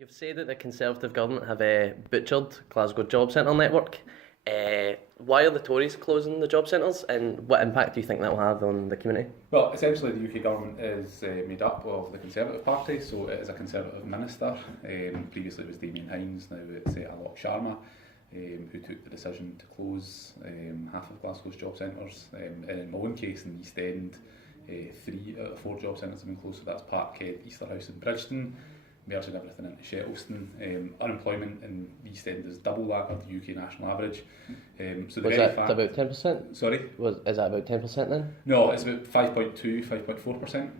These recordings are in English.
You've said that the Conservative government have butchered Glasgow Job Centre network. Why are the Tories closing the job centres, and what impact do you think that will have on the community? Well, essentially the UK government is made up of the Conservative Party, so it is a Conservative minister. Previously it was Damien Hines, now it's Alok Sharma, who took the decision to close half of Glasgow's job centres. In my own case, in the East End, 3 out of 4 job centres have been closed, so that's Parkhead, Easterhouse and Bridgeton, merging everything into Shettleston. Unemployment in the East End is double that of the UK national average. So Was that about 10%? Sorry? Is that about 10% then? No, it's about 5.2, 5.4%.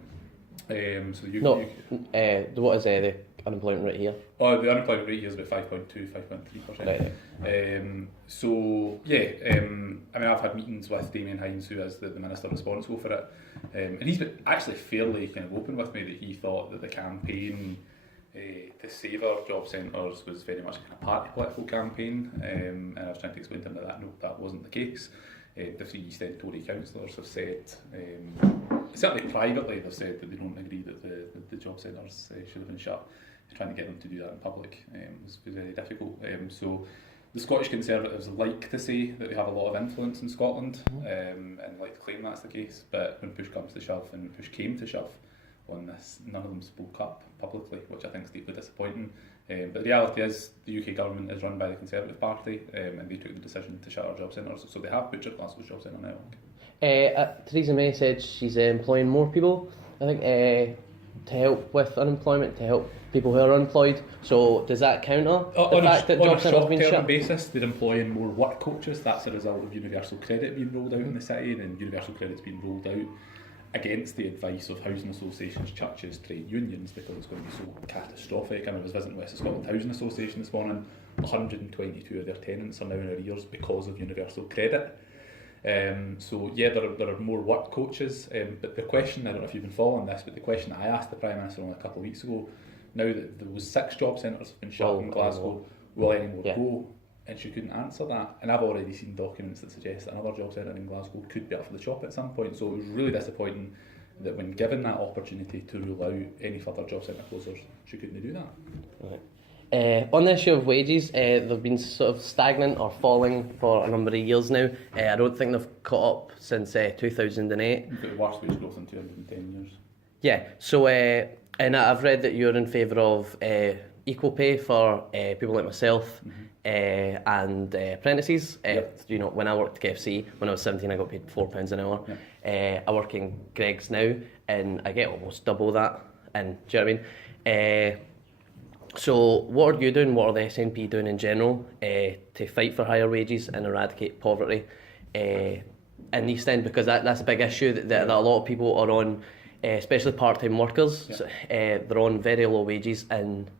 So the UK... No, what is the unemployment rate here? Oh, the unemployment rate here is about 5.2, 5.3%. Right. So, yeah, I mean, I've had meetings with Damien Hines, who is the minister responsible for it, and he's been actually fairly kind of open with me that he thought that the campaign to save our job centres was very much a kind of party political campaign, and I was trying to explain to him that no, that wasn't the case. The 3 East End Tory councillors have said, certainly privately, they've said that they don't agree that the job centres should have been shut. Trying to get them to do that in public was very difficult. So the Scottish Conservatives like to say that they have a lot of influence in Scotland, and like to claim that's the case, but when push comes to shove, and when push came to shove on this, none of them spoke up publicly, which I think is deeply disappointing. But the reality is the UK government is run by the Conservative Party, and they took the decision to shut our job centres, so they have butchered Glasgow's job centre network. Theresa May said she's employing more people, I think, to help with unemployment, to help people who are unemployed. So does that counter the fact that job centres have been shut? On a short-term basis, they're employing more work coaches. That's a result of universal credit being rolled out in the city, and universal credit's been rolled out against the advice of housing associations, churches, trade unions, because it's going to be so catastrophic. I was visiting West of Scotland Housing Association this morning. 122 of their tenants are now in arrears because of universal credit. So yeah, there are more work coaches, but the question, I don't know if you've been following this, but the question I asked the Prime Minister only a couple of weeks ago, now that there was 6 job centres have been shut in Glasgow, will any more go? And she couldn't answer that. And I've already seen documents that suggest that another job centre in Glasgow could be up for the chop at some point. So it was really disappointing that when given that opportunity to rule out any further job centre closures, she couldn't do that. Right. On the issue of wages, they've been sort of stagnant or falling for a number of years now. I don't think they've caught up since 2008. We've got the worst wage growth in 210 years. Yeah, so and I've read that you're in favour of equal pay for people like myself and apprentices. Yep. You know, when I worked at KFC, when I was 17, I got paid £4 an hour. Yep. I work in Greggs now, and I get almost double that. And do you know what I mean? So what are you doing, what are the SNP doing in general to fight for higher wages and eradicate poverty in the East End? Because that's a big issue that a lot of people are on, especially part-time workers. Yeah. So, they're on very low wages and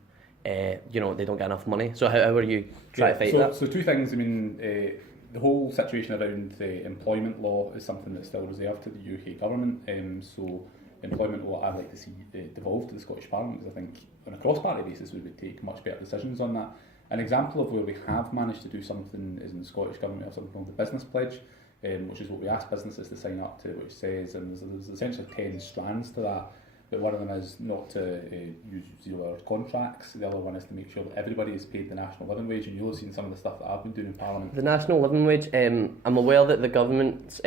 they don't get enough money. So how are you trying to fight that? So 2 things. I mean, the whole situation around the employment law is something that's still reserved to the UK government. So employment law I'd like to see devolved to the Scottish Parliament, because I think on a cross-party basis we would take much better decisions on that. An example of where we have managed to do something is in the Scottish Government. We have something called the Business Pledge, which is what we ask businesses to sign up to, which says, and there's essentially 10 strands to that, but one of them is not to use 0-hour contracts. The other one is to make sure that everybody is paid the national living wage, and you'll have seen some of the stuff that I've been doing in Parliament. The national living wage, I'm aware that the government's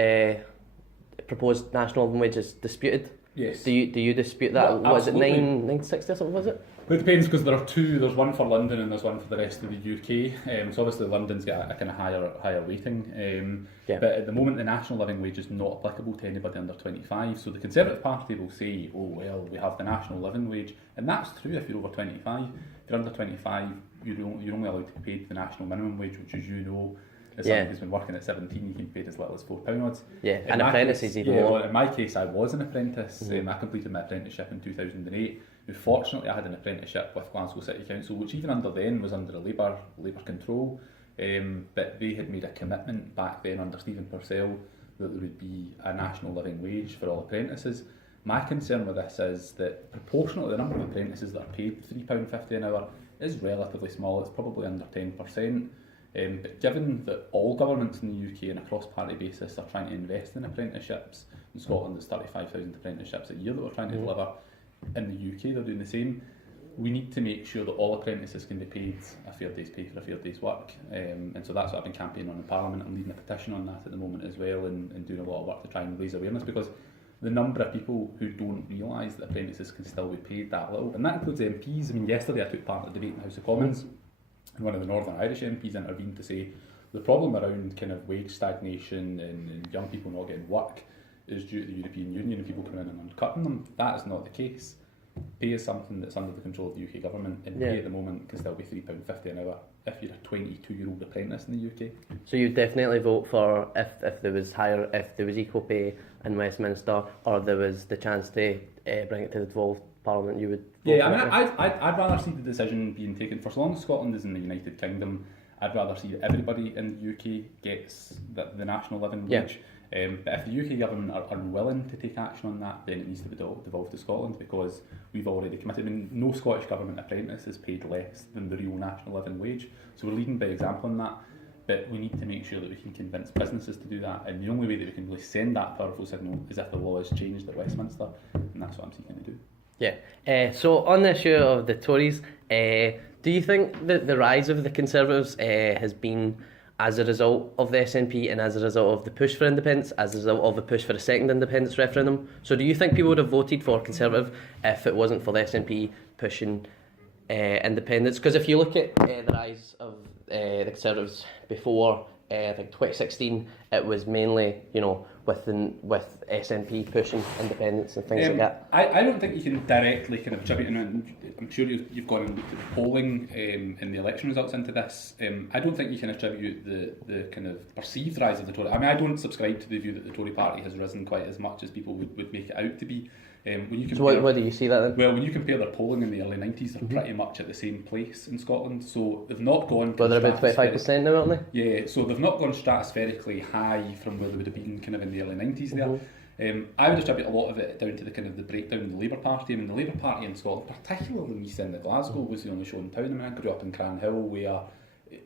proposed national living wage is disputed. Yes. Do you dispute that? Well, what is it, absolutely. 960 or something, was it? Well, it depends, because there are 2. There's one for London and there's one for the rest of the UK. So obviously London's got a kind of higher weighting. But at the moment the national living wage is not applicable to anybody under 25. So the Conservative Party will say, oh well, we have the national living wage, and that's true if you're over 25. If you're under 25, you're only allowed to be paid the national minimum wage, which, as you know, as someone who's been working at 17, you can be paid as little as £4. Yeah, and apprentices even more. Well, in my case, I was an apprentice. I completed my apprenticeship in 2008. Fortunately, I had an apprenticeship with Glasgow City Council, which even under then was under a Labour control. But they had made a commitment back then under Stephen Purcell that there would be a national living wage for all apprentices. My concern with this is that proportionally the number of apprentices that are paid £3.50 an hour is relatively small. It's probably under 10%. But given that all governments in the UK on a cross-party basis are trying to invest in apprenticeships, in Scotland there's 35,000 apprenticeships a year that we're trying to deliver, in the UK they're doing the same, we need to make sure that all apprentices can be paid a fair day's pay for a fair day's work. And so that's what I've been campaigning on in Parliament. I'm leading a petition on that at the moment as well, and doing a lot of work to try and raise awareness, because the number of people who don't realise that apprentices can still be paid that little, and that includes MPs. I mean, yesterday I took part in a debate in the House of Commons, and one of the Northern Irish MPs intervened to say the problem around kind of wage stagnation and young people not getting work is due to the European Union and people coming in and undercutting them. That is not the case. Pay is something that's under the control of the UK government, and pay at the moment can still be £3.50 an hour if you're a 22-year-old apprentice in the UK. So you'd definitely vote for if there was equal pay in Westminster, or there was the chance to bring it to the devolved Parliament, you would vote I for mean, I'd rather see the decision being taken, for so long as Scotland is in the United Kingdom, I'd rather see that everybody in the UK gets the national living wage. But if the UK government are unwilling to take action on that, then it needs to be devolved to Scotland, because we've already committed. I mean, no Scottish government apprentice is paid less than the real national living wage, so we're leading by example on that. But we need to make sure that we can convince businesses to do that, and the only way that we can really send that powerful signal is if the law is changed at Westminster, and that's what I'm seeking to do. Yeah. So on the issue of the Tories, do you think that the rise of the Conservatives has been as a result of the SNP and as a result of the push for independence, as a result of the push for a second independence referendum? So do you think people would have voted for Conservative if it wasn't for the SNP pushing independence? Because if you look at the rise of the Conservatives before, I think 2016, it was mainly, with SNP pushing independence and things like that. I don't think you can directly kind of attribute, and I'm sure you've gone and looked at the polling and the election results into this. I don't think you can attribute the kind of perceived rise of the Tory. I mean, I don't subscribe to the view that the Tory party has risen quite as much as people would make it out to be. When you compare, so where do you see that then? Well, when you compare their polling in the early 90s, they're pretty much at the same place in Scotland. So they've not gone... Well, they're about 25% now, aren't they? Yeah, so they've not gone stratospherically high from where they would have been kind of in the early 90s there. I would attribute a lot of it down to the kind of the breakdown in the Labour Party. I mean, the Labour Party in Scotland, particularly in East End of Glasgow, was the only show in town. I mean, I grew up in Cranhill, where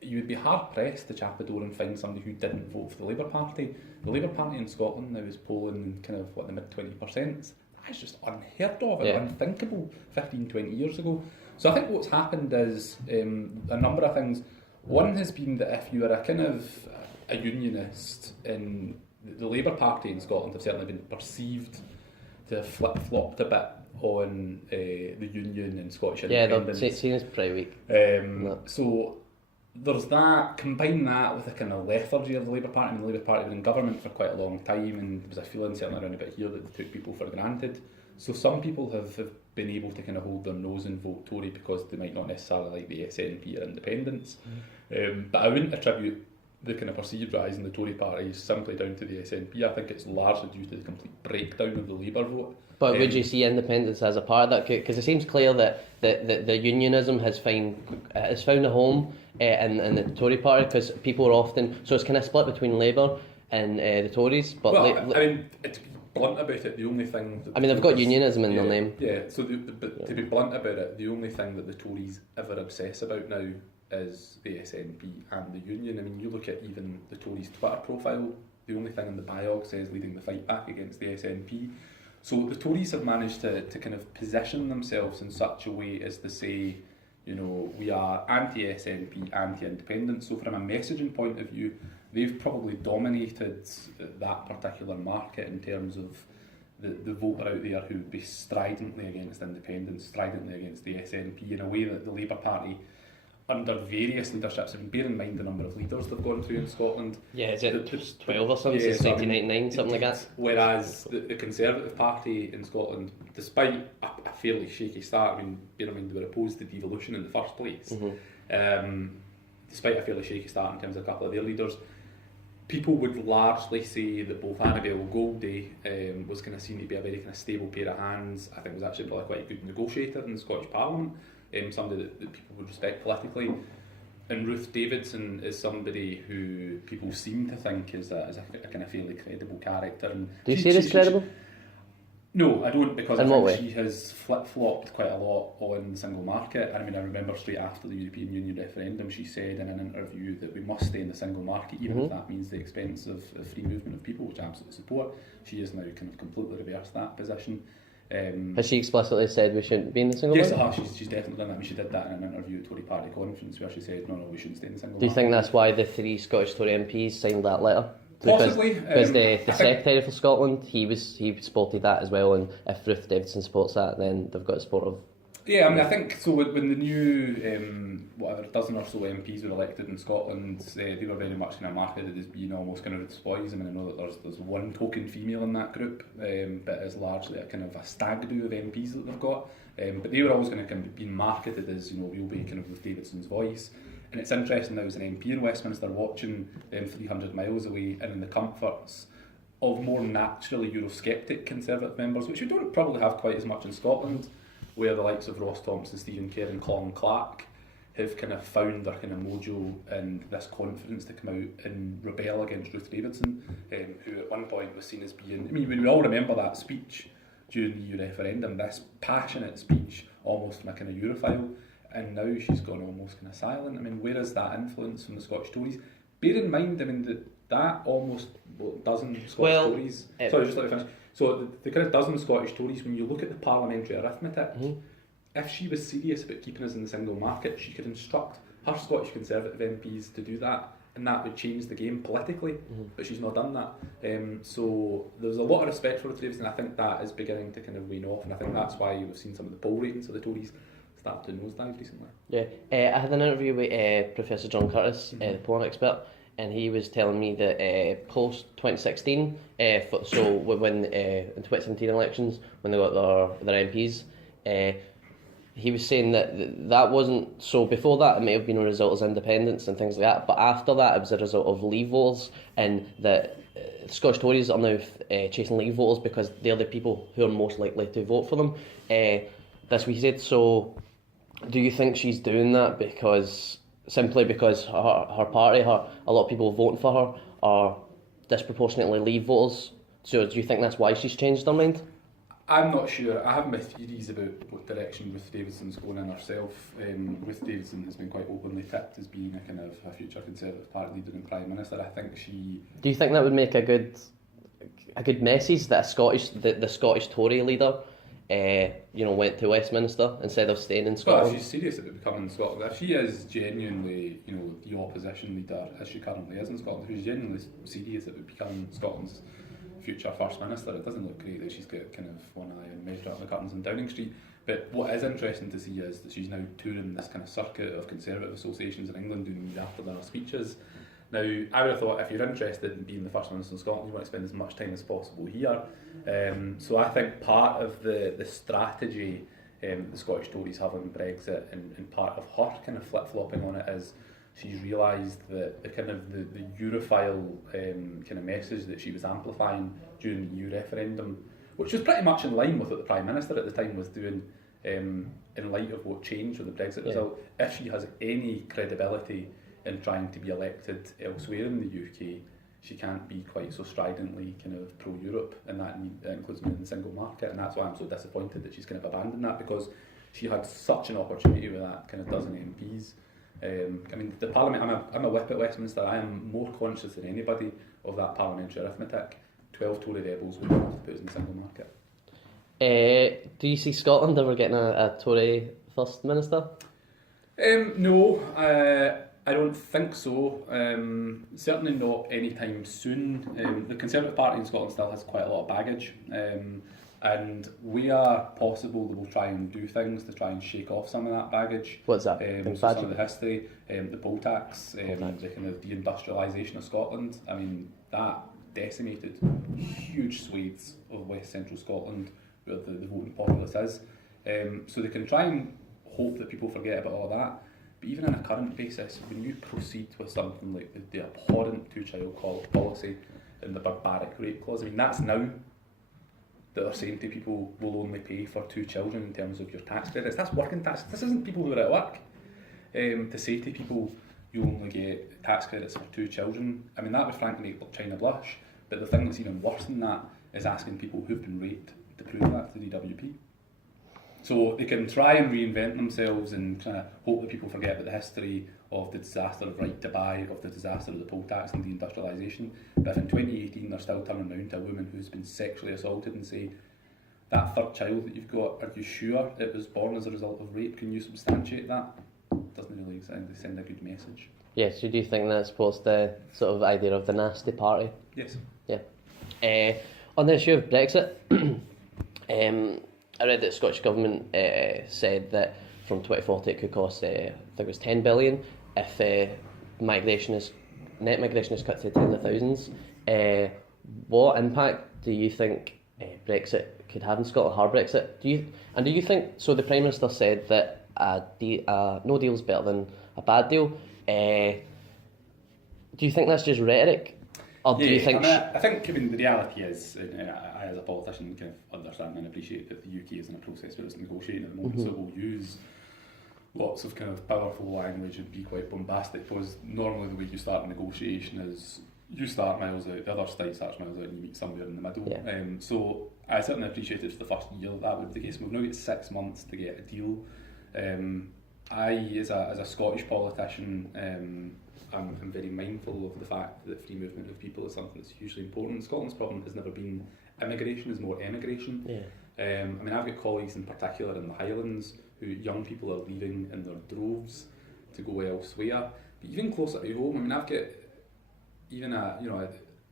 you would be hard pressed to chap the door and find somebody who didn't vote for the Labour Party. The Labour Party in Scotland now is polling kind of the mid 20%. That's just unheard of and unthinkable 15, 20 years ago. So I think what's happened is a number of things. One has been that if you are a kind of a unionist, in the Labour Party in Scotland have certainly been perceived to have flip-flopped a bit on the union and Scottish independence. Yeah, they're seen as pretty weak. So there's that, combine that with a kind of lethargy of the Labour Party. I mean, the Labour Party was in government for quite a long time, and there was a feeling certainly around about here that they took people for granted. So some people have been able to kind of hold their nose and vote Tory because they might not necessarily like the SNP or independence. But I wouldn't attribute the kind of perceived rise in the Tory party simply down to the SNP. I think it's largely due to the complete breakdown of the Labour vote. But would you see independence as a part of that? Because it seems clear that the unionism has found a home in the Tory party, because people are often... So it's kind of split between Labour and the Tories. But I mean, to be blunt about it, the only thing... they've got unionism in their name. Yeah, so to be blunt about it, the only thing that the Tories ever obsess about now is the SNP and the union. I mean, you look at even the Tories' Twitter profile, the only thing in the biog says leading the fight back against the SNP. So the Tories have managed to kind of position themselves in such a way as to say, we are anti-SNP, anti-independent. So from a messaging point of view, they've probably dominated that particular market in terms of the voter out there who would be stridently against independence, stridently against the SNP, in a way that the Labour Party, under various leaderships, and bear in mind the number of leaders they've gone through in Scotland. Yeah, is it 12 or something since 1999, something like that? Whereas the Conservative Party in Scotland, despite a fairly shaky start, I mean, bear in mind they were opposed to devolution in the first place, despite a fairly shaky start in terms of a couple of their leaders, people would largely say that both Annabelle Goldie was kind of seen to be a very kind of stable pair of hands. I think was actually probably quite a good negotiator in the Scottish Parliament. Somebody that people would respect politically, and Ruth Davidson is somebody who people seem to think is a kind of fairly credible character. And do you see this credible? No, I don't, because I think she has flip-flopped quite a lot on the single market. I mean, I remember straight after the European Union referendum, she said in an interview that we must stay in the single market, even if that means the expense of free movement of people, which I absolutely support. She has now kind of completely reversed that position. Has she explicitly said we shouldn't be in the single Yes, market? she's definitely done that. I mean, she did that in an interview at Tory Party conference where she said, no, we shouldn't stay in the single Do you market. think that's why the 3 Scottish Tory MPs signed that letter? Possibly. Because the Secretary for Scotland, he supported that as well, and if Ruth Davidson supports that, then they've got a support of... Yeah, I mean, I think, so when the new, whatever, dozen or so MPs were elected in Scotland, they were very much kind of marketed as being almost kind of Ruth's boys. I mean, I know that there's one token female in that group, but it's largely a kind of a stag do of MPs that they've got. But they were always going to kind of be marketed as, we'll be kind of Ruth Davidson's voice. And it's interesting now as an MP in Westminster watching them 300 miles away and in the comforts of more naturally Eurosceptic Conservative members, which we don't probably have quite as much in Scotland, where the likes of Ross Thompson, Stephen Kerr and Colin Clark have kind of found their kind of mojo and this confidence to come out and rebel against Ruth Davidson, who at one point was seen as being, I mean, we all remember that speech during the EU referendum, this passionate speech, almost from a kind of Europhile, and now she's gone almost kind of silent. I mean, where is that influence from the Scottish Tories? Bear in mind, I mean, that almost dozen Scottish Tories... Sorry, just let me finish. So the kind of dozen Scottish Tories, when you look at the parliamentary arithmetic, if she was serious about keeping us in the single market, she could instruct her Scottish Conservative MPs to do that, and that would change the game politically, but she's not done that. So there's a lot of respect for the Tories, and I think that is beginning to kind of wane off, and I think that's why we've seen some of the poll ratings of the Tories start to nosedive recently. Yeah, I had an interview with Professor John Curtis, the polling expert, and he was telling me that post 2016, so when in 2017 elections, when they got their MPs, he was saying that wasn't, so before that it may have been a result of independence and things like that, but after that it was a result of Leave voters, and that Scottish Tories are now chasing Leave voters because they're the people who are most likely to vote for them. That's what he said. So do you think she's doing that simply because her party, a lot of people voting for her are disproportionately Leave voters? So do you think that's why she's changed her mind? I'm not sure. I have my theories about what direction Ruth Davidson's going in herself. Ruth Davidson has been quite openly tipped as being a kind of a future Conservative Party leader and Prime Minister. I think she... Do you think that would make a good message that the Scottish Tory leader went to Westminster instead of staying in Scotland? Well, if she's serious about becoming Scotland, if she is genuinely, the opposition leader as she currently is in Scotland, if she's genuinely serious about becoming Scotland's future First Minister, it doesn't look great that she's got kind of one eye and measured out the curtains in Downing Street. But what is interesting to see is that she's now touring this kind of circuit of Conservative associations in England doing these after-dinner speeches. Now, I would have thought if you're interested in being the First Minister in Scotland, you want to spend as much time as possible here. So I think part of the strategy the Scottish Tories have on Brexit and part of her kind of flip-flopping on it is she's realised that the kind of the Europhile kind of message that she was amplifying during the EU referendum, which was pretty much in line with what the Prime Minister at the time was doing in light of what changed with the Brexit result. If she has any credibility in trying to be elected elsewhere in the UK, she can't be quite so stridently kind of pro-Europe, and that includes in the single market, and that's why I'm so disappointed that she's kind of abandoned that, because she had such an opportunity with that kind of dozen MPs. I mean, the Parliament, I'm a whip at Westminster, I am more conscious than anybody of that parliamentary arithmetic. 12 Tory rebels would have to put us in the single market. Do you see Scotland ever getting a Tory First Minister? No, I don't think so. Certainly not anytime soon. The Conservative Party in Scotland still has quite a lot of baggage. And where possible, they will try and do things to try and shake off some of that baggage. What's that? So some of the history, the poll tax, the kind of deindustrialisation of Scotland. I mean, that decimated huge swathes of West Central Scotland where the voting populace is. So they can try and hope that people forget about all that. But even on a current basis, when you proceed with something like the abhorrent two-child policy and the barbaric rape clause, I mean, that's now that they're saying to people, will only pay for 2 children in terms of your tax credits. That's working tax. This isn't people who are at work. To say to people, you only get tax credits for 2 children, I mean, that would frankly make China blush. But the thing that's even worse than that is asking people who've been raped to prove that to the DWP. So they can try and reinvent themselves and kind of hope that people forget about the history of the disaster of right to buy, of the disaster of the poll tax and deindustrialisation. But if in 2018 they're still turning around to a woman who's been sexually assaulted and say, that third child that you've got, are you sure it was born as a result of rape? Can you substantiate that? Doesn't really send a good message. Yeah, so do you think that supports the sort of idea of the nasty party? Yes. Yeah. On the issue of Brexit, I read that the Scottish Government said that from 2040 it could cost, I think it was 10 billion if net migration is cut to tens of thousands. What impact do you think Brexit could have in Scotland, hard Brexit? Do you think, so the Prime Minister said that no deal is better than a bad deal. Do you think that's just rhetoric? Or do you think... I think the reality is, I as a politician kind of understand and appreciate that the UK is in a process where it's negotiating at the moment, so we'll use lots of kind of powerful language and be quite bombastic, because normally the way you start a negotiation is you start miles out, the other side starts miles out, and you meet somewhere in the middle. Yeah. So I certainly appreciated for the first year that would be the case. We've now got 6 months to get a deal. I, as a Scottish politician, I'm very mindful of the fact that free movement of people is something that's hugely important. Scotland's problem has never been immigration, it's more emigration. Yeah. I've got colleagues in particular in the Highlands who young people are leaving in their droves to go elsewhere. But even closer to home, I've got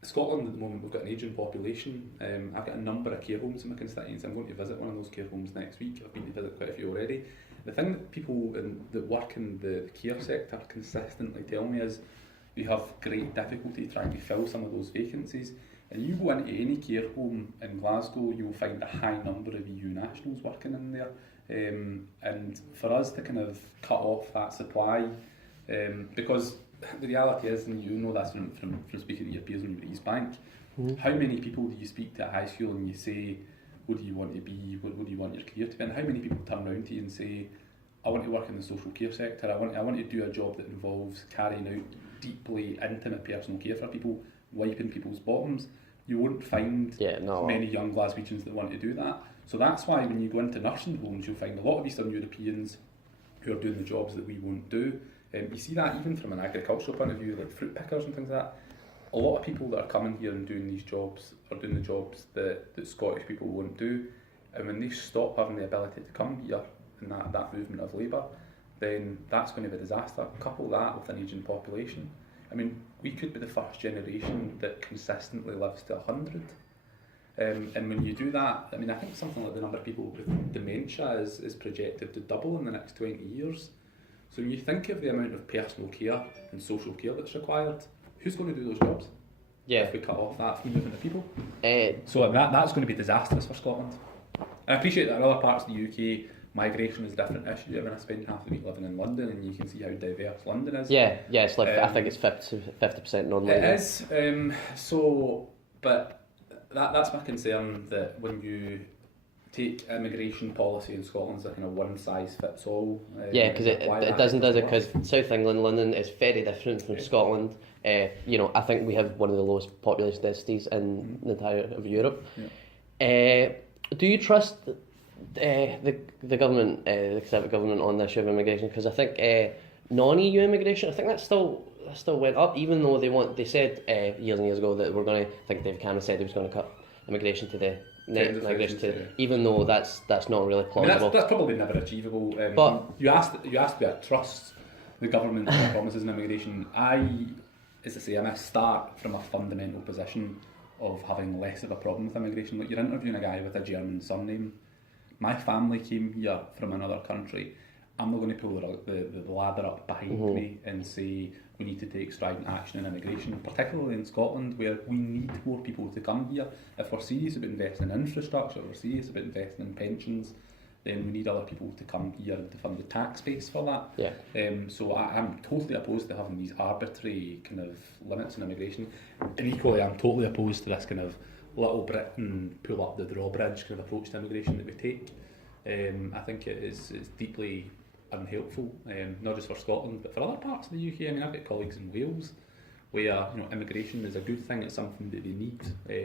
Scotland at the moment, we've got an ageing population. I've got a number of care homes in my constituency. I'm going to visit one of those care homes next week. I've been to visit quite a few already. The thing that people that work in the care sector consistently tell me is we have great difficulty trying to fill some of those vacancies. And you go into any care home in Glasgow, you'll find a high number of EU nationals working in there. And for us to kind of cut off that supply, because the reality is, and you know that's from speaking to your peers when you were at East Bank, how many people do you speak to at high school and you say, what do you want to be, what do you want your career to be, and how many people turn around to you and say, I want to work in the social care sector, I want to do a job that involves carrying out deeply intimate personal care for people, wiping people's bottoms. You won't find many young Glaswegians that want to do that. So that's why when you go into nursing homes, you'll find a lot of Eastern Europeans who are doing the jobs that we won't do. You see that even from an agricultural point of view, like fruit pickers and things like that. A lot of people that are coming here and doing these jobs are doing the jobs that Scottish people won't do. And when they stop having the ability to come here in that movement of labour, then that's going to be a disaster. Couple that with an ageing population. We could be the first generation that consistently lives to 100. And when you do that, I think something like the number of people with dementia is projected to double in the next 20 years. So when you think of the amount of personal care and social care that's required, who's going to do those jobs? Yeah. If we cut off that free movement of people. So that's going to be disastrous for Scotland. And I appreciate that in other parts of the UK, migration is a different issue. I spend half the week living in London, and you can see how diverse London is. Yeah, it's like I think it's 50% non-London. It is. But that's my concern, that when you take immigration policy in Scotland as a kind of one size fits all. Because it doesn't, does it? Because South England, London is very different from Scotland. I think we have one of the lowest population densities in the entire of Europe. Yeah. Do you trust the government, the Conservative government, on the issue of immigration? Because I think non-EU immigration, I think that still went up, even though they said years and years ago that we're going to. I think David Cameron said he was going to cut immigration to the net migration to, even though that's not really plausible. That's probably never achievable. But you asked me, I trust the government and their promises in immigration. I start from a fundamental position of having less of a problem with immigration. Like, you're interviewing a guy with a German surname. My family came here from another country. I'm not going to pull the ladder up behind me and say we need to take strident action in immigration, particularly in Scotland, where we need more people to come here. If we're serious about investing in infrastructure, if we're serious about investing in pensions, then we need other people to come here and to fund the tax base for that. Yeah. So I'm totally opposed to having these arbitrary kind of limits on immigration. And equally, I'm totally opposed to this kind of Little Britain pull up the drawbridge kind of approach to immigration that we take. I think it's deeply unhelpful, not just for Scotland but for other parts of the UK. I've got colleagues in Wales where immigration is a good thing, it's something that they need,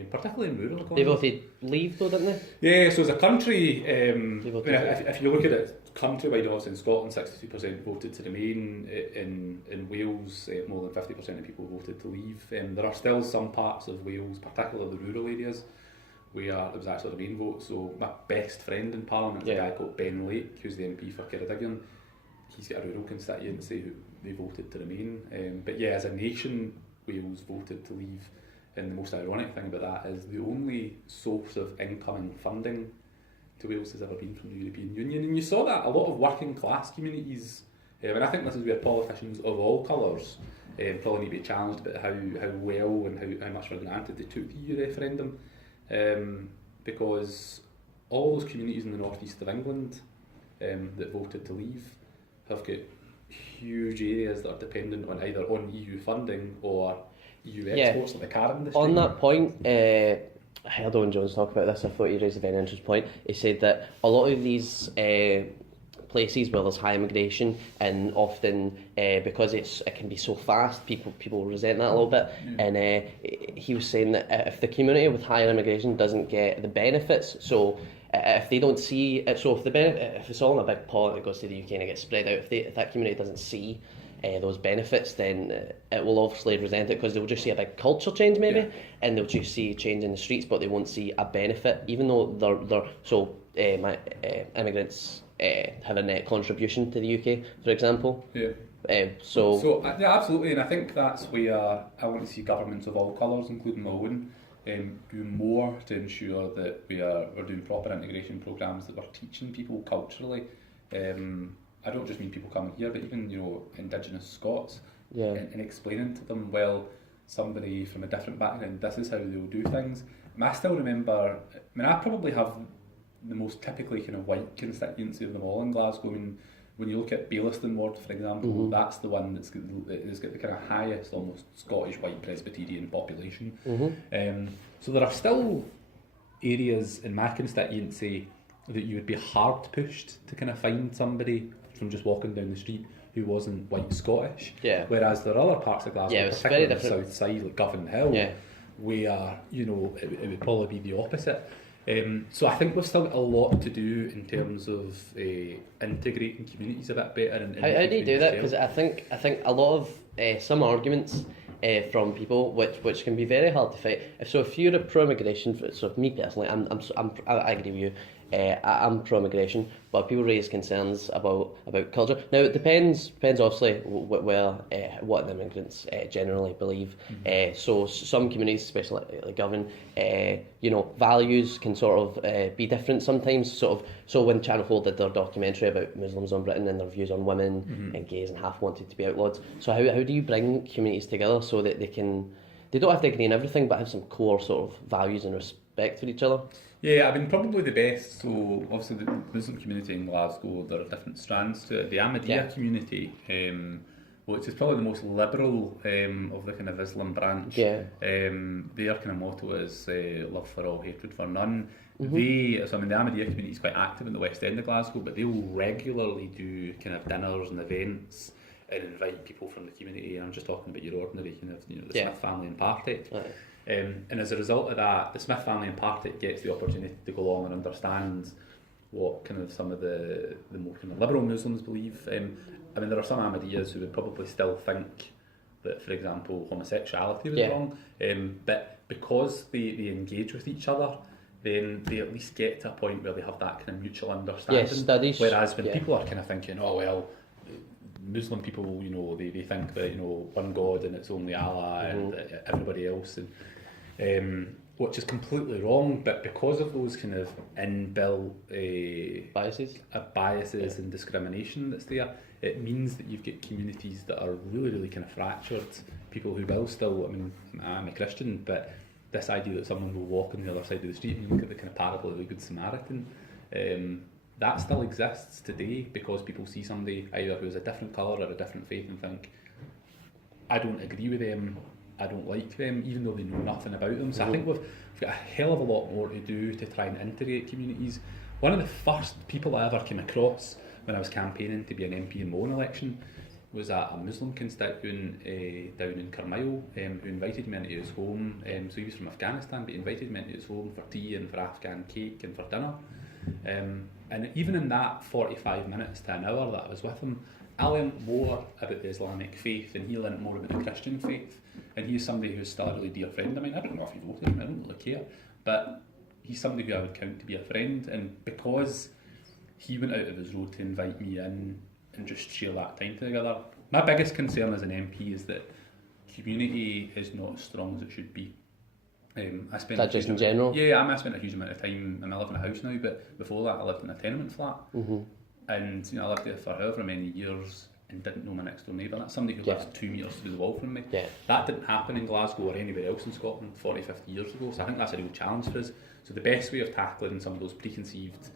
particularly in rural economies. They both leave though, didn't they? Yeah, so as a country, if you look at it countrywide, also in Scotland 62% voted to remain. In Wales, more than 50% of people voted to leave. There are still some parts of Wales, particularly the rural areas, there was actually a Remain vote. So my best friend in Parliament is a guy called Ben Lake, who's the MP for Ceredigion. He's got a rural constituency who they voted to Remain. But yeah, as a nation, Wales voted to leave. And the most ironic thing about that is the only source of incoming funding to Wales has ever been from the European Union. And you saw that a lot of working class communities, and I think this is where politicians of all colours probably need to be challenged about how well and how much for granted they took the EU referendum. Because all those communities in the northeast of England that voted to leave have got huge areas that are dependent on either on EU funding or EU exports, like the car industry. On that point, I heard Owen Jones talk about this. I thought he raised a very interesting point. He said that a lot of these places where there's high immigration, and often because it can be so fast, people resent that a little bit. And he was saying that if the community with higher immigration doesn't get the benefits, so if they don't see it, so if it's all in a big pot that goes to the UK and it gets spread out, if that community doesn't see those benefits, then it will obviously resent it, because they'll just see a big culture change maybe, and they'll just see change in the streets, but they won't see a benefit, even though immigrants have a net contribution to the UK, for example. So absolutely, and I think that's where I want to see governments of all colours, including my own, do more to ensure that we're doing proper integration programmes, that we're teaching people culturally. I don't just mean people coming here, but even Indigenous Scots, and explaining to them, well, somebody from a different background, this is how they'll do things. I still remember, I probably have the most typically kind of white constituency of them all in Glasgow. When you look at Baillieston ward, for example, that's the one that's got the kind of highest, almost Scottish white Presbyterian population. So there are still areas in my constituency that you would be hard pushed to kind of find somebody from just walking down the street who wasn't white Scottish. Whereas there are other parts of Glasgow, particularly on the south side, like Govan Hill, where it would probably be the opposite. So I think we've still got a lot to do in terms of integrating communities a bit better. How do you do that? Because I think a lot of some arguments from people, which can be very hard to fight. If you're a pro-immigration, so me personally, I agree with you. I'm pro-immigration, but people raise concerns about culture. Now it depends obviously what the immigrants generally believe. So some communities, especially like Govan, values can sort of be different sometimes. So when Channel 4 did their documentary about Muslims on Britain and their views on women and gays and half wanted to be outlawed. So how do you bring communities together so that they don't have to agree on everything, but have some core sort of values and respect for each other? Yeah, probably the best. So obviously the Muslim community in Glasgow, there are different strands to it. The Ahmadiyya community, which is probably the most liberal of the kind of Islam branch, their kind of motto is love for all, hatred for none. The Ahmadiyya community is quite active in the West End of Glasgow, but they will regularly do kind of dinners and events and invite people from the community. And I'm just talking about your ordinary kind of the Smith family and Partick. And as a result of that, the Smith family and Partick gets the opportunity to go along and understand what kind of some of the more kind of liberal Muslims believe. There are some Ahmadiyyas who would probably still think that, for example, homosexuality was wrong, but because they engage with each other, then they at least get to a point where they have that kind of mutual understanding. Whereas when people are kind of thinking, oh well, Muslim people, they think that one God and it's only Allah and everybody else, and which is completely wrong. But because of those kind of inbuilt biases and discrimination that's there, it means that you've got communities that are really, really kind of fractured. People who will still, I'm a Christian, but this idea that someone will walk on the other side of the street, and you look at the kind of parable of the Good Samaritan, that still exists today because people see somebody either who's a different colour or a different faith and think, I don't agree with them, I don't like them, even though they know nothing about them. So I think we've got a hell of a lot more to do to try and integrate communities. One of the first people I ever came across when I was campaigning to be an MP in my own election was a Muslim constituent down in Carmyle who invited me into his home. So he was from Afghanistan, but he invited me into his home for tea and for Afghan cake and for dinner. And even in that 45 minutes to an hour that I was with him, I learnt more about the Islamic faith and he learnt more about the Christian faith. And he's somebody who's still a really dear friend of mine. I don't know if he voted him, I don't really care. But he's somebody who I would count to be a friend, and because he went out of his road to invite me in and just share that time together. My biggest concern as an MP is that community is not as strong as it should be. I spent that just in general? Yeah, I spent a huge amount of time. I live in a house now, but before that I lived in a tenement flat. And I lived there for however many years and didn't know my next door neighbour. That's somebody who lives 2 metres through the wall from me. That didn't happen in Glasgow or anywhere else in Scotland 40, 50 years ago, so I think that's a real challenge for us. So the best way of tackling some of those preconceived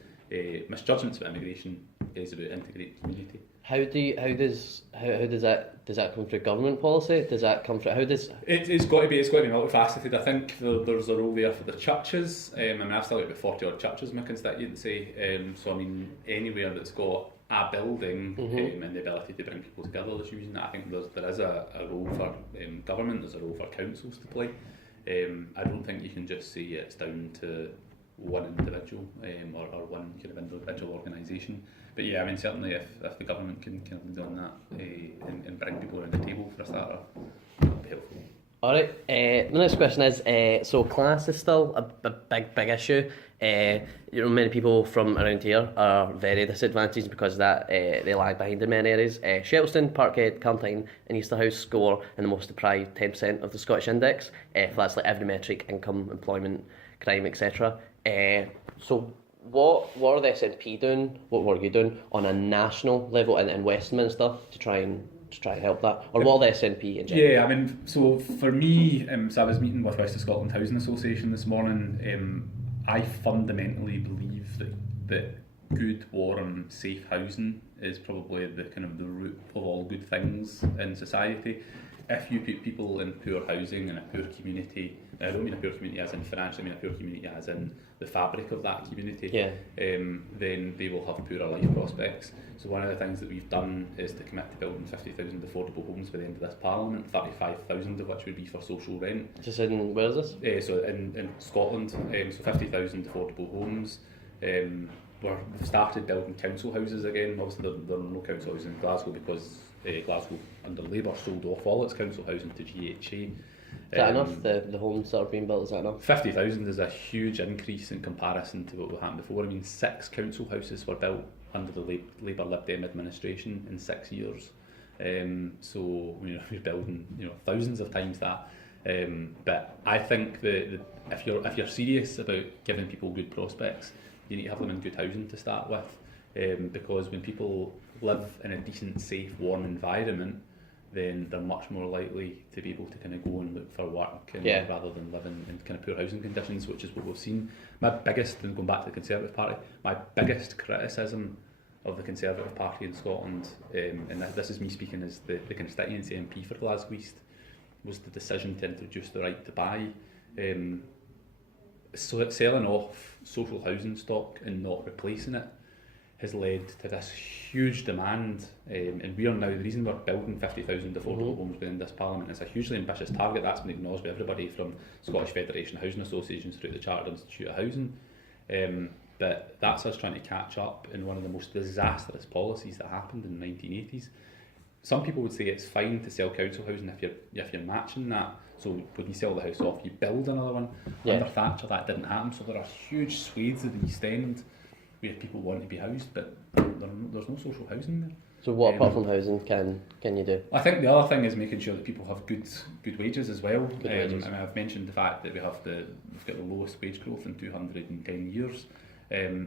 misjudgments about immigration is about integrating community. How does that come through government policy? Does that come through it's got to be multifaceted. I think there's a role there for the churches. I've still got about 40 odd churches in my constituency. So I mean anywhere that's got a building and the ability to bring people together that's using it. I think there is a role for government. There's a role for councils to play. I don't think you can just say it's down to one individual or one kind of individual organisation. But yeah, I mean certainly if the government can kind of lead on that and bring people around the table for a starter, that'd be helpful. Alright, the next question is, so class is still a big issue. Many people from around here are very disadvantaged because of that they lag behind in many areas. Shettleston, Parkhead, Carntyne and Easterhouse score in the most deprived 10% of the Scottish Index. That's like every metric, income, employment, crime, etc. So what are the SNP doing, what were you doing on a national level in Westminster to try and help that? Or what are the SNP in general? Yeah, I mean, so for me, so I was meeting with West of Scotland Housing Association this morning. I fundamentally believe that good, warm, safe housing is probably the kind of the root of all good things in society. If you put people in poor housing in a poor community, I don't mean a poor community as in financially, I mean a poor community as in the fabric of that community, then they will have poorer life prospects. So one of the things that we've done is to commit to building 50,000 affordable homes by the end of this Parliament, 35,000 of which would be for social rent. Just in, where is this? So in Scotland, so 50,000 affordable homes. We've started building council houses again. Obviously there are no council houses in Glasgow because Glasgow under Labour sold off all its council housing to GHA. Is that enough? The homes that are being built, is that enough? 50,000 is a huge increase in comparison to what happened before. I mean, 6 council houses were built under the Labour Lib Dem administration in 6 years. So we're building thousands of times that. But I think that if you're serious about giving people good prospects, you need to have them in good housing to start with. Because when people live in a decent, safe, warm environment, then they're much more likely to be able to kind of go and look for work rather than living in kind of poor housing conditions, which is what we've seen. My biggest, and going back to the Conservative Party, my biggest criticism of the Conservative Party in Scotland, and this is me speaking as the constituency MP for Glasgow East, was the decision to introduce the right to buy. So selling off social housing stock and not replacing it has led to this huge demand, and we are now, the reason we're building 50,000 affordable homes within this Parliament is a hugely ambitious target. That's been acknowledged by everybody from Scottish Federation of Housing Associations through the Chartered Institute of Housing, but that's us trying to catch up in one of the most disastrous policies that happened in the 1980s. Some people would say it's fine to sell council housing if you're matching that. So when you sell the house off, you build another one. Under Thatcher, that didn't happen. So there are huge swathes of the East End where people want to be housed, but there's no social housing there. So what apart from housing can you do? I think the other thing is making sure that people have good wages as well. Wages. I mean, I've mentioned the fact that we've got the lowest wage growth in 210 years.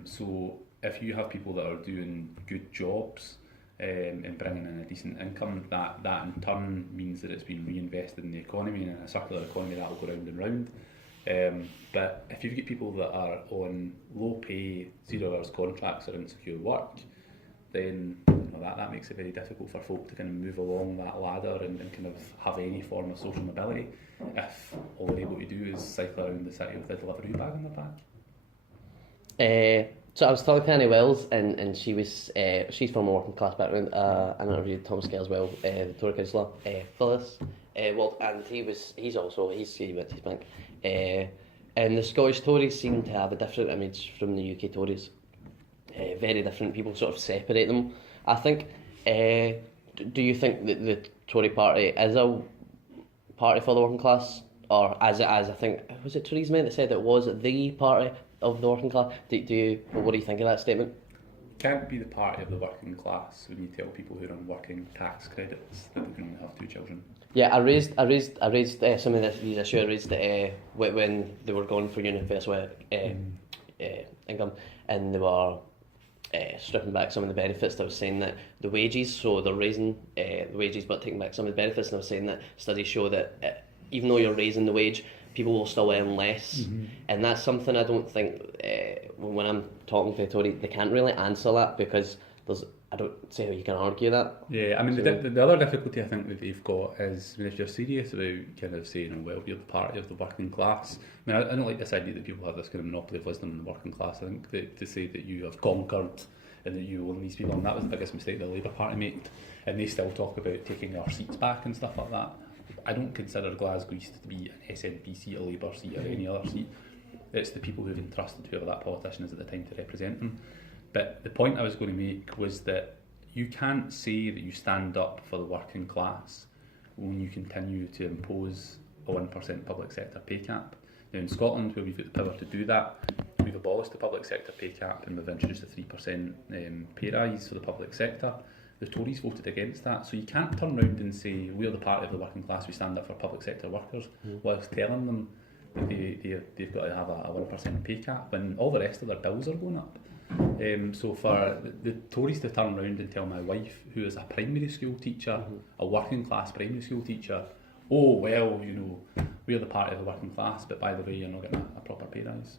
So if you have people that are doing good jobs and bringing in a decent income, that in turn means that it's been reinvested in the economy, and in a circular economy that will go round and round. But if you get people that are on low pay, 0 hours contracts or insecure work, then that makes it very difficult for folk to kind of move along that ladder and kind of have any form of social mobility if all they're able to do is cycle around the city with a delivery bag on their back. So I was talking to Annie Wells, and she was she's from a working class background. I interviewed Thomas Gale as well, the Tory councillor, Phyllis Wald, and he went to his bank. And the Scottish Tories seem to have a different image from the UK Tories. Very different. People sort of separate them. I think. Do you think that the Tory party is a party for the working class, or as I think was it Theresa May that said it was the party of the working class. What do you think of that statement? Can't be the party of the working class when you tell people who are on working tax credits that they can only have 2 children. Yeah, I raised some of these issues. I raised it when they were going for universal income, and they were stripping back some of the benefits. That was saying that the wages, so they're raising the wages but taking back some of the benefits. And I was saying that studies show that even though you're raising the wage, people will still earn less, and that's something I don't think when I'm talking to a Tory, they can't really answer that, because I don't see how you can argue that. Yeah, I mean, so, the other difficulty I think that they've got is, I mean, if you're serious about kind of saying, oh, well, you're the party of the working class. I mean, I don't like this idea that people have this kind of monopoly of wisdom in the working class. I think that to say that you have conquered and that you own these people, and that was the biggest mistake the Labour Party made, and they still talk about taking our seats back and stuff like that. I don't consider Glasgow East to be an SNP seat, a Labour seat, or any other seat. It's the people who've entrusted whoever that politician is at the time to represent them. But the point I was going to make was that you can't say that you stand up for the working class when you continue to impose a 1% public sector pay cap. Now in Scotland, where we've got the power to do that, we've abolished the public sector pay cap and we've introduced a 3% pay rise for the public sector. The Tories voted against that, so you can't turn round and say we're the party of the working class, we stand up for public sector workers, whilst telling them that they've got to have a 1% pay cap, and all the rest of their bills are going up. So for the Tories to turn around and tell my wife, who is a primary school teacher, a working class primary school teacher, oh well, you know, we're the party of the working class, but by the way, you're not getting a proper pay rise.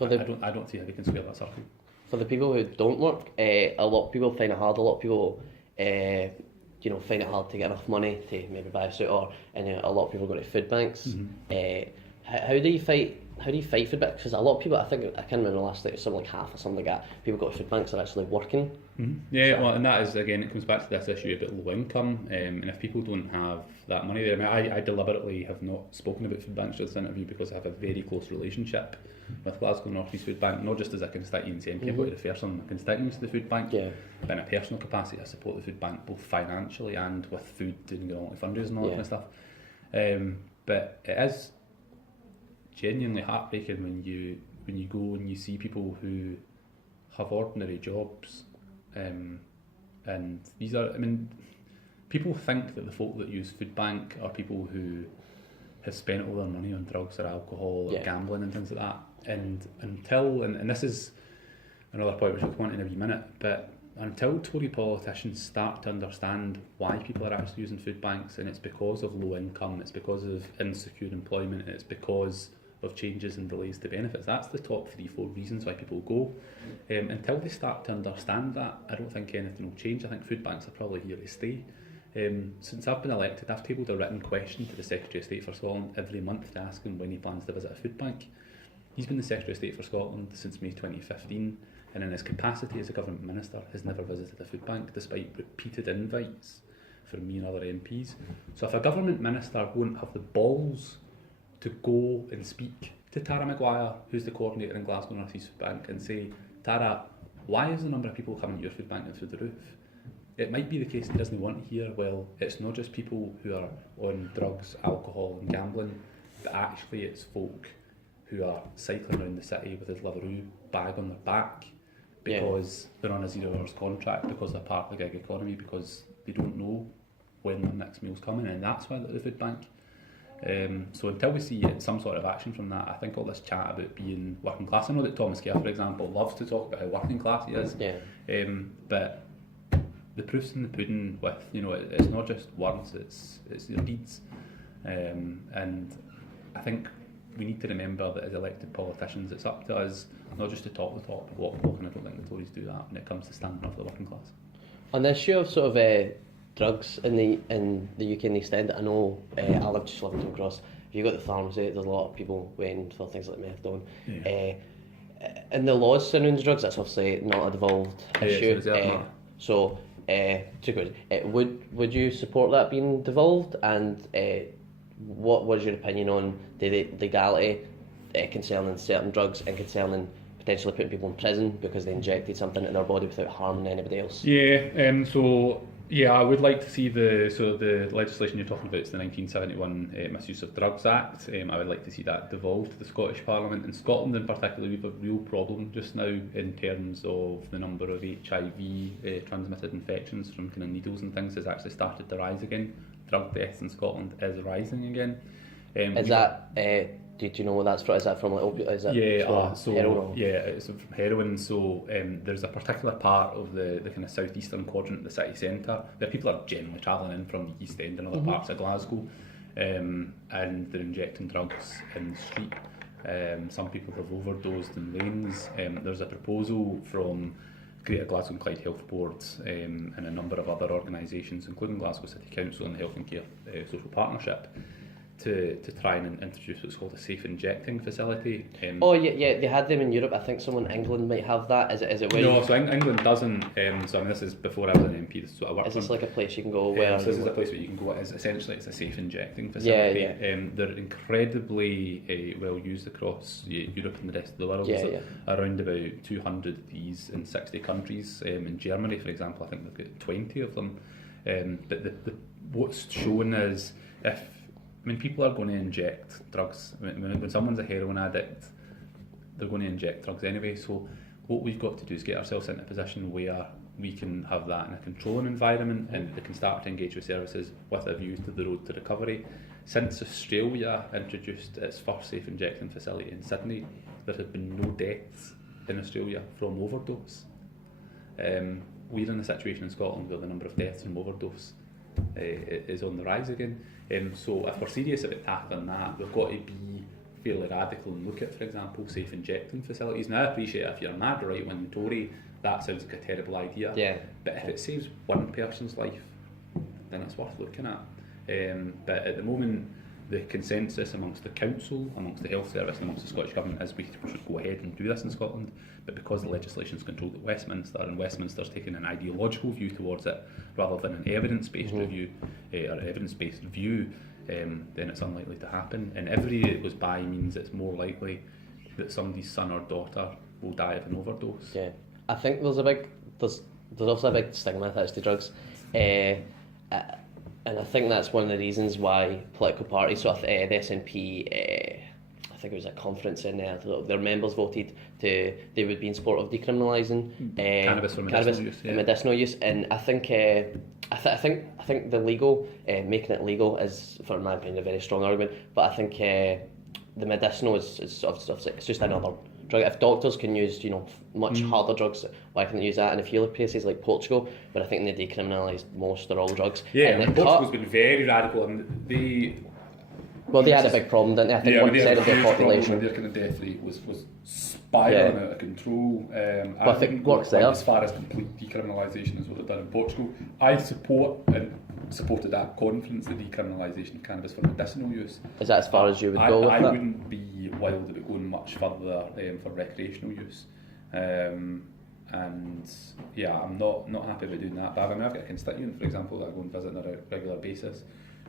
I don't see how they can square that circle. For the people who don't work, a lot of people find it hard. A lot of people, find it hard to get enough money to maybe buy a suit, and a lot of people go to food banks. How do you fight? How do you fight food banks? Because a lot of people, I can't remember last night, something like half or something like that. People go to food banks that are actually working. Yeah, well, and that is, again, it comes back to this issue about low income, and if people don't have that money there, I mean, I deliberately have not spoken about food banks for this interview because I have a very close relationship with Glasgow North East Food Bank, not just as a constituency MP, I've got to refer some of my constituents to the food bank, but in a personal capacity I support the food bank both financially and with food and fundraising and all that kind of stuff. But it is genuinely heartbreaking when you go and you see people who have ordinary jobs, and these are, I mean, people think that the folk that use food bank are people who have spent all their money on drugs or alcohol or gambling and things like that, and this is another point which I'll come on in a wee minute, but until Tory politicians start to understand why people are actually using food banks, and it's because of low income, it's because of insecure employment, it's because of changes in delays to benefits. That's the top 3-4 reasons why people go. Until they start to understand that, I don't think anything will change. I think food banks are probably here to stay. Since I've been elected, I've tabled a written question to the Secretary of State for Scotland every month to ask him when he plans to visit a food bank. He's been the Secretary of State for Scotland since May 2015, and in his capacity as a government minister has never visited a food bank despite repeated invites from me and other MPs. So if a government minister won't have the balls to go and speak to Tara Maguire, who's the coordinator in Glasgow North East Food Bank, and say, Tara, why is the number of people coming to your food bank through the roof? It might be the case that doesn't want to hear, well, it's not just people who are on drugs, alcohol and gambling, but actually it's folk who are cycling around the city with a Deliveroo bag on their back because they're on a 0 hours contract, because they're part of the gig economy, because they don't know when their next meal's coming, and that's why they're at the food bank. So until we see some sort of action from that, I think all this chat about being working class, I know that Thomas Kerr, for example, loves to talk about how working class he is, but the proof's in the pudding with, it's not just words, it's your deeds, and I think we need to remember that as elected politicians it's up to us not just to talk the talk but walk the walk, and I don't think the Tories do that when it comes to standing up for the working class. On the issue of sort of drugs in the UK and the East End, I know I live just living across. If you go to the pharmacy, there's a lot of people waiting for things like methadone. And the laws surrounding drugs, that's obviously not a devolved issue. So, two questions. Would you support that being devolved? And what was your opinion on the legality concerning certain drugs and concerning potentially putting people in prison because they injected something into their body without harming anybody else? So Yeah, I would like to see the legislation you're talking about. It's the 1971 Misuse of Drugs Act. I would like to see that devolved to the Scottish Parliament. In Scotland, in particular, we have a real problem just now in terms of the number of HIV transmitted infections from kind of needles and things has actually started to rise again. Drug deaths in Scotland is rising again. Is that? Do you know what that's from? Is that from like opioid? Is that heroin? It's from heroin. So there's a particular part of the kind of southeastern quadrant, the city centre, where people are generally travelling in from the East End and other parts of Glasgow, and they're injecting drugs in the street. Some people have overdosed in lanes. There's a proposal from Greater Glasgow and Clyde Health Board and a number of other organisations, including Glasgow City Council and the Health and Care Social Partnership, to try and introduce what's called a safe injecting facility. They had them in Europe. I think someone in England might have that. Is it where? No, so England doesn't. So I mean, this is before I was an MP. This is what I worked on. Is this like a place you can go where? So this is a place where you can go. Essentially, it's a safe injecting facility. They're incredibly well used across Europe and the rest of the world. Around about 200 of these in 60 countries. In Germany, for example, I think they've got 20 of them. But what's shown is people are going to inject drugs. When someone's a heroin addict, they're going to inject drugs anyway. So what we've got to do is get ourselves into a position where we can have that in a controlling environment and they can start to engage with services with a view to the road to recovery. Since Australia introduced its first safe injecting facility in Sydney, there have been no deaths in Australia from overdose. We're in a situation in Scotland where the number of deaths from overdose is on the rise again. So if we're serious about tackling that, we've got to be fairly radical and look at, for example, safe injecting facilities. Now I appreciate if you're mad right-wing Tory, that sounds like a terrible idea. Yeah. But if it saves one person's life, then it's worth looking at. But at the moment, the consensus amongst the council, amongst the health service and amongst the Scottish Government is we should go ahead and do this in Scotland, but because the legislation is controlled at Westminster and Westminster's taking an ideological view towards it rather than an evidence-based review or evidence-based view, then it's unlikely to happen. And every year it goes by means it's more likely that somebody's son or daughter will die of an overdose. Yeah, I think there's also a big stigma attached to drugs. And I think that's one of the reasons why political parties, so the SNP, I think it was a conference in there, their members voted they would be in support of decriminalising cannabis for medicinal use. And medicinal use. And I think I think the legal, making it legal is, for my opinion, a very strong argument. But I think the medicinal is it's just another drug. If doctors can use much harder drugs, why can't they use that? And if you look at places like Portugal, where I think they decriminalised most or all drugs, Portugal's been very radical, and they had a big problem, didn't they? I think 1% of their population. Their kind of death rate was spiralling out of control. I think it works there. As far as complete decriminalisation is what they've done in Portugal. I supported that conference, the decriminalisation of cannabis for medicinal use. Is that as far as you would go with that? I wouldn't be wild about going much further for recreational use. And yeah, I'm not happy about doing that. But I've got a constituent, for example, that I go and visit on a regular basis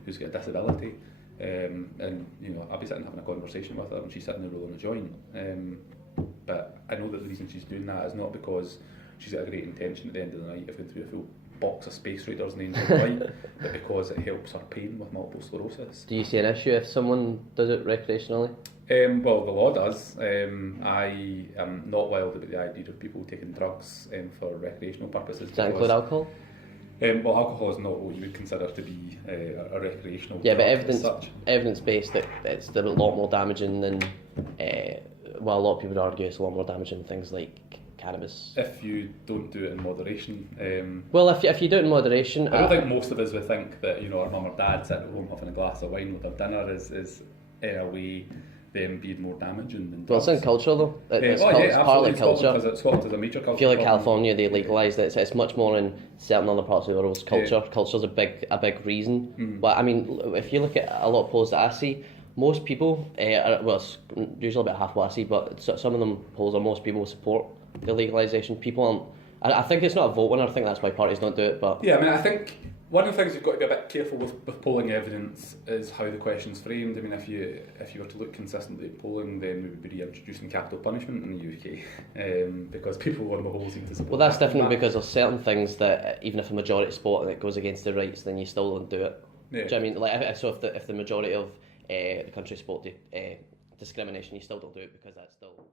who's got a disability. And I'll be sitting having a conversation with her and she's sitting there rolling a joint. But I know that the reason she's doing that is not because she's got a great intention at the end of the night of going through a full box of Space Raiders and Angel Flight, but because it helps her pain with multiple sclerosis. Do you see an issue if someone does it recreationally? Well, the law does. I am not wild about the idea of people taking drugs for recreational purposes. Does that include alcohol? Well, alcohol is not what you would consider to be a recreational drug. But evidence-based, that it's a lot more damaging than, a lot of people would argue it's a lot more damaging than things like cannabis. If you don't do it in moderation. Well, if you do it in moderation... I don't think most of us would think that, our mum or dad sitting at home having a glass of wine with their dinner is in a way them being more damaging than drugs. Well, it's in culture though. It's partly culture. Scotland is a major culture. I feel like California, they legalised it. It's much more in certain other parts of the world's culture. Culture's a big reason. But I mean, if you look at a lot of polls that I see, most people, it's usually about half what I see, but some of them polls are most people support the legalisation. People aren't. I think it's not a vote winner. I think that's why parties don't do it. But yeah, I mean, I think One of the things you've got to be a bit careful with polling evidence is how the question's framed. I mean, if you were to look consistently at polling, then we would be reintroducing capital punishment in the UK, because people on the whole seem to support. Well, that's different because there's certain things that even if a majority support and it goes against their rights, then you still don't do it. Yeah. Do you know what I mean? Like, so if the majority of the country support discrimination, you still don't do it because that's still